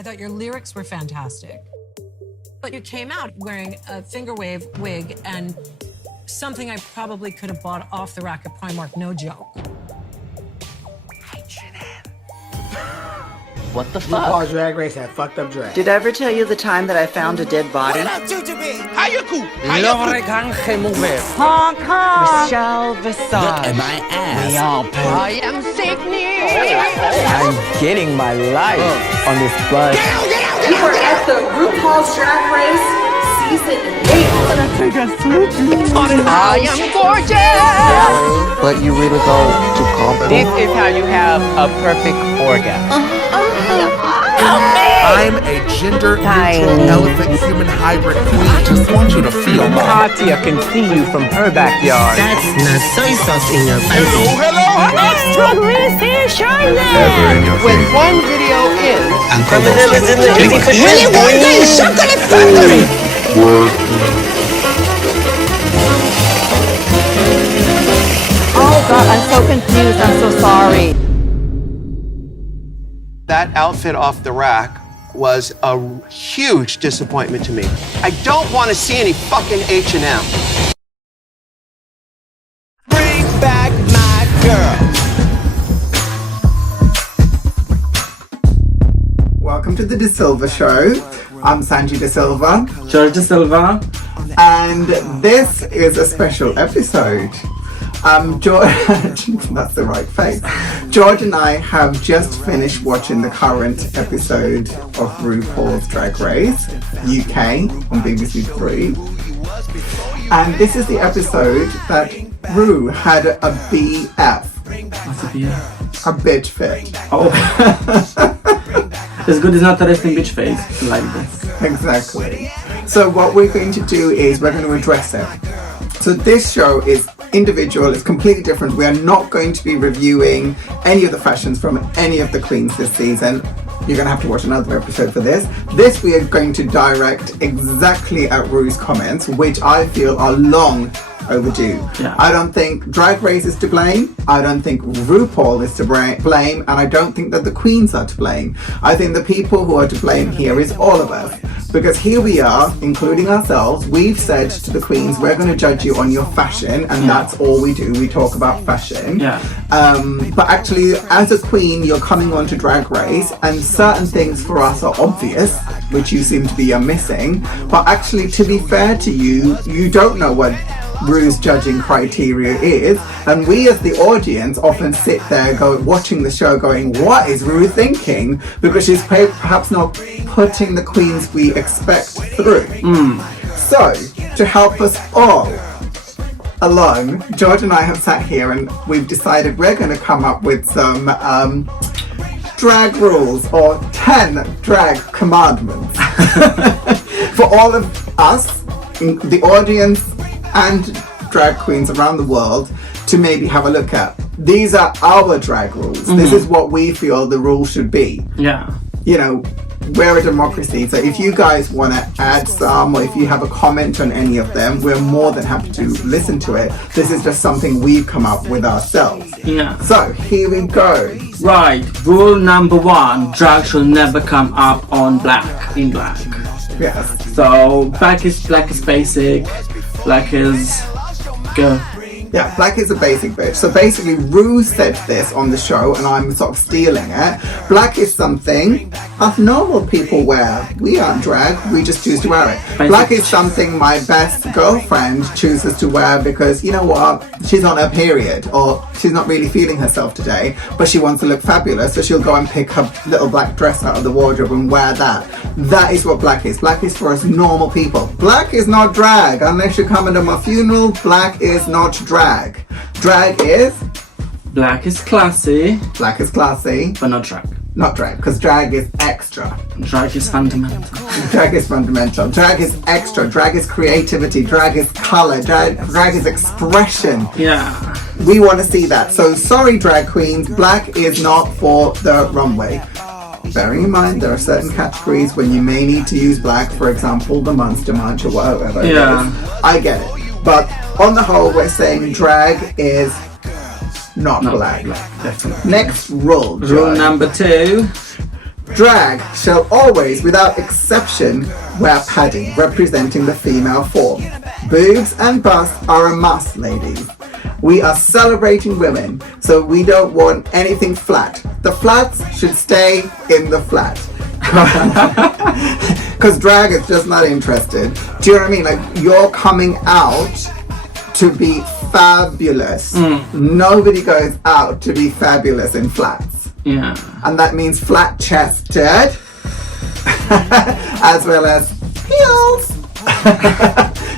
I thought your lyrics were fantastic. But you came out wearing a finger wave wig and something I probably could have bought off the rack at Primark, no joke. What the fuck? RuPaul Drag Race had fucked up drag. Did I ever tell you the time that I found a dead body? Honk honk. Michelle Visage. Look at my ass. We all pay. I am Sydney. I'm getting my life on this bus. You were at the RuPaul's Drag Race season 8. I am gorgeous. But you really go to compliment. This is how you have a perfect orgasm. I'm a gender-neutral elephant human hybrid queen. I just want you to feel my... Katya can see you from her backyard. That's not soy sauce in your face. Extra greasy Charlotte. Ever in your When face. one video ends, Willy Wonka is chocolate factory. oh God, I'm so confused. I'm so sorry. That outfit off the rack was a huge disappointment to me. I don't want to see any fucking H&M. Bring back my girl. Welcome to the De Silva Show. I'm Sanji De Silva. George De Silva. And this is a special episode. George, that's the right face. George and I have just finished watching the current episode of RuPaul's Drag Race UK on BBC Three. And this is the episode that Ru had a BF. What's a BF? A bitch fit. Oh. As good as not the resting bitch face like this. Exactly. So what we're going to do is we're going to address it. So this show is individual, it's completely different. We are not going to be reviewing any of the fashions from any of the queens this season. You're going to have to watch another episode for this. This we are going to direct exactly at Ru's comments, which I feel are long overdue. Yeah. I don't think Drag Race is to blame. I don't think RuPaul is to blame. And I don't think that the queens are to blame. I think the people who are to blame here is all of us. Because here we are, including ourselves, we've said to the queens, we're going to judge you on your fashion. And that's all we do. We talk about fashion. Yeah. But actually, as a queen, you're coming on to Drag Race. And certain things for us are obvious, which you seem to be missing. But actually, to be fair to you, you don't know what Ru's judging criteria is, and we as the audience often sit there watching the show going, what is Ru thinking? Because she's perhaps not putting the queens we expect through. So to help us all along, George and I have sat here and we've decided we're going to come up with some drag rules or 10 drag commandments for all of us, the audience and drag queens around the world to maybe have a look at. These are our drag rules. This is what we feel the rules should be. Yeah. You know, we're a democracy, so if you guys want to add some or if you have a comment on any of them, we're more than happy to listen to it. This is just something we've come up with ourselves. Yeah. So here we go. Right. Rule number 1: drag should never come up on black. In black. Yes. So black is basic. Black is go. Yeah, black is a basic bitch. So basically, Ru said this on the show, and I'm sort of stealing it. Black is something us normal people wear. We aren't drag, we just choose to wear it. Black is something my best girlfriend chooses to wear because, you know what, she's on her period, or she's not really feeling herself today, but she wants to look fabulous, so she'll go and pick her little black dress out of the wardrobe and wear that. That is what black is. Black is for us normal people. Black is not drag. Unless you're coming to my funeral, black is not drag. Drag is? Black is classy. Black is classy. But not drag. Not drag, because drag is extra. Drag is fundamental. Drag is fundamental. Drag is extra. Drag is creativity. Drag is color. Drag is expression. Yeah. We want to see that. So sorry, drag queens, black is not for the runway. Bearing in mind, there are certain categories when you may need to use black, for example, the Monster Munch or whatever it is. I get it. But on the whole, we're saying drag is not black. Definitely. Next rule. Rule number 2. Drag shall always, without exception, wear padding representing the female form. Boobs and busts are a must, ladies. We are celebrating women, so we don't want anything flat. The flats should stay in the flat. Because drag is just not interested. Do you know what I mean? Like, you're coming out to be fabulous. Nobody goes out to be fabulous in flats. Yeah. And that means flat chested as well as heels.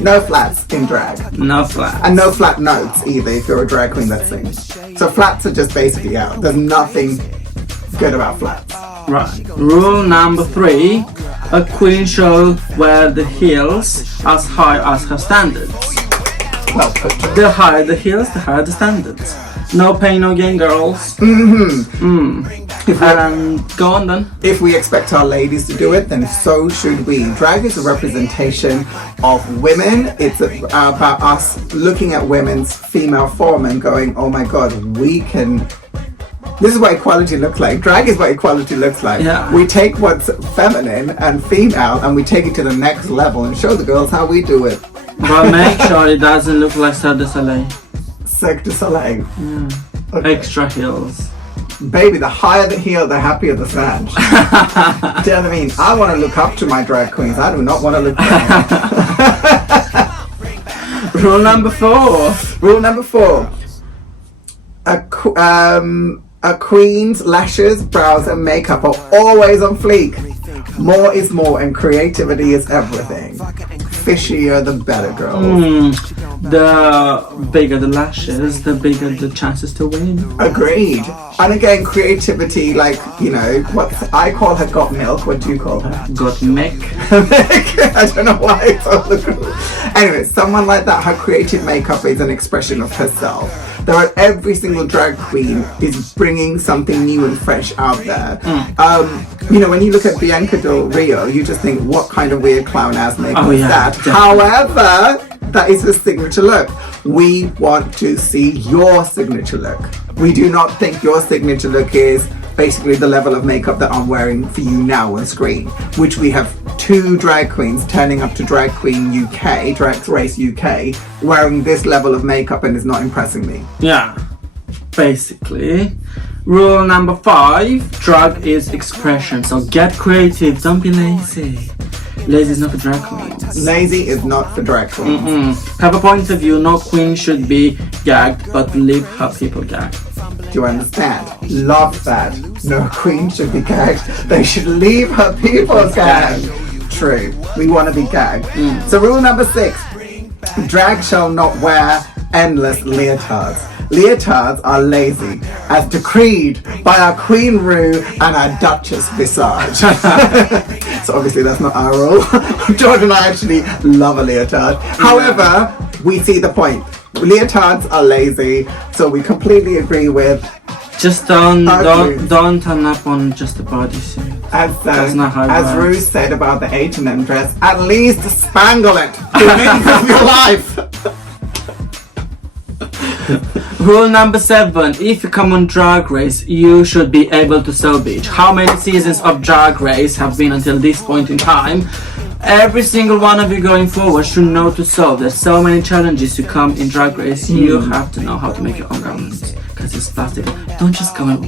No flats in drag. No flat. And no flat notes either if you're a drag queen that sings. So flats are just basically out. There's nothing good about flats. Right. Rule number 3. A queen shall wear the heels as high as her standards. Well put. The higher the heels, the higher the standards. No pain, no gain, girls. And go on then. If we expect our ladies to do it, then so should we. Drag is a representation of women. It's about us looking at women's female form and going, oh my god, we can... This is what equality looks like. Drag is what equality looks like. Yeah. We take what's feminine and female and we take it to the next level and show the girls how we do it. But make sure it doesn't look like Cirque du Soleil. Cirque du Soleil. Okay. Extra heels. Baby, the higher the heel, the happier the sand. Do you know what I mean? I want to look up to my drag queens. I do not want to look down. Rule number 4. Rule number 4. A queen's lashes, brows and makeup are always on fleek. More is more and creativity is everything. Fishier the better, girls. The bigger the lashes, the bigger the chances to win. Agreed. And again, creativity, like, you know, what I call her got milk. What do you call her? Got Mick. I don't know why it's all the cool. Anyway, someone like that, her creative makeup is an expression of herself. There are every single drag queen is bringing something new and fresh out there. You know, when you look at Bianca Del Rio, you just think, what kind of weird clown ass makeup is that? Definitely. However, that is her signature look. We want to see your signature look. We do not think your signature look is basically the level of makeup that I'm wearing for you now on screen, which we have 2 drag queens turning up to Drag Queen UK, Drag Race UK, wearing this level of makeup and it's not impressing me. Yeah. Basically. Rule number 5. Drag is expression. So get creative. Don't be lazy. Lazy is not for drag queens. Lazy is not for drag queens. Have a point of view. No queen should be gagged, but leave her people gagged. Do you understand? Love that. No queen should be gagged. They should leave her people gagged. True. We want to be gagged. So rule number 6. Drag shall not wear endless leotards. Leotards are lazy, as decreed by our Queen Ru and our Duchess Visage. So obviously that's not our rule. George and I actually love a leotard. However, we see the point. Leotards are lazy, so we completely agree with. Just don't turn up on just a bodysuit. As Ru said about the H&M dress, at least spangle it to live your life. Rule number 7. If you come on Drag Race, you should be able to sew beach. How many seasons of Drag Race have been until this point in time? Every single one of you going forward should know to sew. There's so many challenges to come in Drag Race. You have to know how to make your own garments because it's plastic. Don't just go and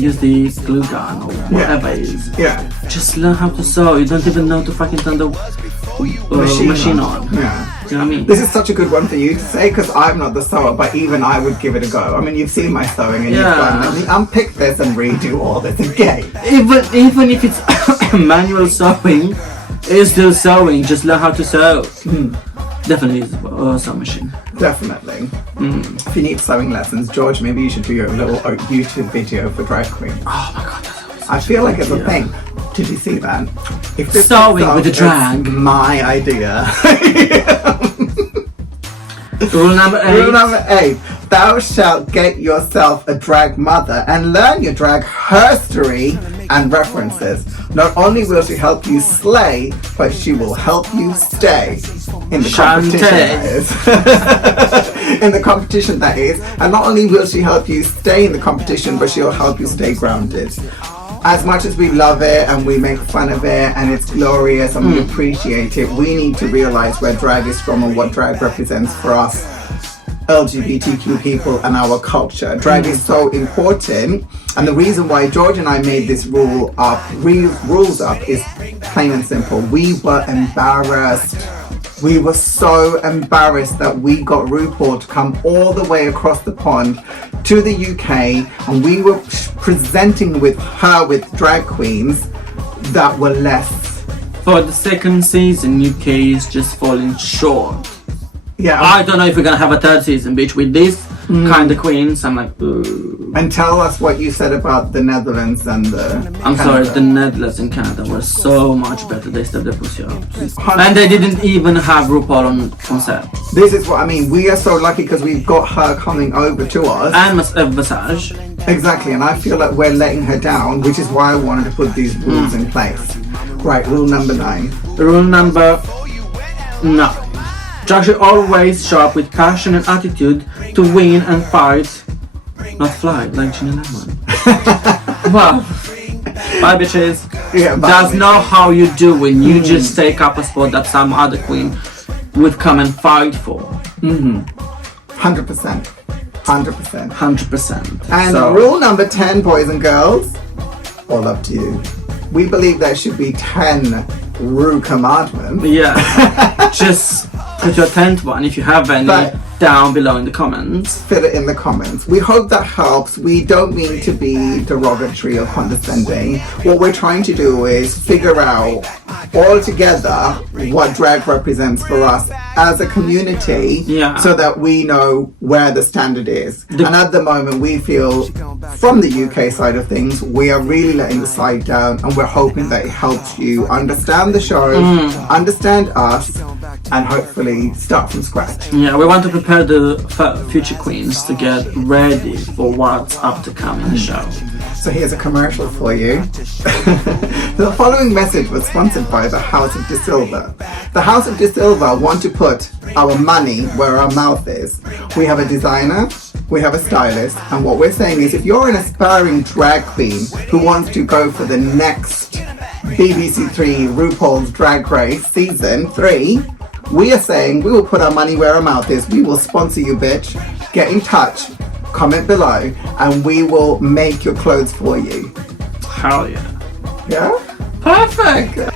use the glue gun or whatever it is. Yeah. Just learn how to sew. You don't even know to fucking turn the machine on. Yeah. Do you know what I mean? This is such a good one for you to say because I'm not the sewer, but even I would give it a go. I mean, you've seen my sewing and you've gone, let me unpick this and redo all this again. Even if it's manual sewing, it's still sewing. Just learn how to sew. Definitely use a sewing machine. Definitely. If you need sewing lessons, George, maybe you should do your little YouTube video for drag queen. Oh my god, that's I feel like it's a thing. Did you see that? If this sewing with the drag. My idea. Rule number 8. Rule number 8. Thou shalt get yourself a drag mother and learn your drag herstory and references. Not only will she help you slay, but she will help you stay. In the competition, that is. In the competition, that is. And not only will she help you stay in the competition, but she'll help you stay grounded. as much as we love it and we make fun of it and it's glorious and we appreciate it, we need to realize where drag is from and what drag represents for us LGBTQ people and our culture. Drag is so important, and the reason why George and I made this rules up is plain and simple. We were embarrassed. We were so embarrassed that we got RuPaul to come all the way across the pond to the UK, and we were presenting with her with drag queens that were less. For the second season, UK is just falling short. Yeah. I don't know if we're gonna have a third season, bitch, with this kind of queens. I'm like, ooh. And tell us what you said about the Netherlands and the I'm Canada. sorry, the Netherlands and Canada were so much better. They stepped their pussy up. And they didn't even have RuPaul on set. This is what I mean. We are so lucky because we've got her coming over to us. And Visage. Exactly, and I feel like we're letting her down, which is why I wanted to put these rules in place. Right, rule number 9. Rule number 9. Drag should always show up with passion and attitude to win and fight, not fly like Ginny Lemon. Wow. Bye, bitches. Yeah, bye. That's not how you do when you just take up a spot that some other queen would come and fight for. 100%. 100%. 100%. And So, rule number 10, boys and girls, all up to you. We believe there should be 10 RuComandments. yeah, just put your 10th one if you have any But- down below in the comments. Fill it in the comments. We hope that helps. We don't mean to be derogatory or condescending. What we're trying to do is figure out all together what drag represents for us as a community, Yeah. so that we know where the standard is. And at the moment, we feel from the UK side of things, we are really letting the side down, and we're hoping that it helps you understand the show, understand us, and hopefully start from scratch. Yeah, we want to prepare the future queens to get ready for what's up to come in the show. So here's a commercial for you. The following message was sponsored by the House of De Silva. The House of De Silva want to put our money where our mouth is. We have a designer, we have a stylist, and what we're saying is if you're an aspiring drag queen who wants to go for the next BBC 3 RuPaul's Drag Race Season 3, we are saying we will put our money where our mouth is. We will sponsor you, bitch. Get in touch, comment below, and we will make your clothes for you. Hell yeah. Yeah? Perfect!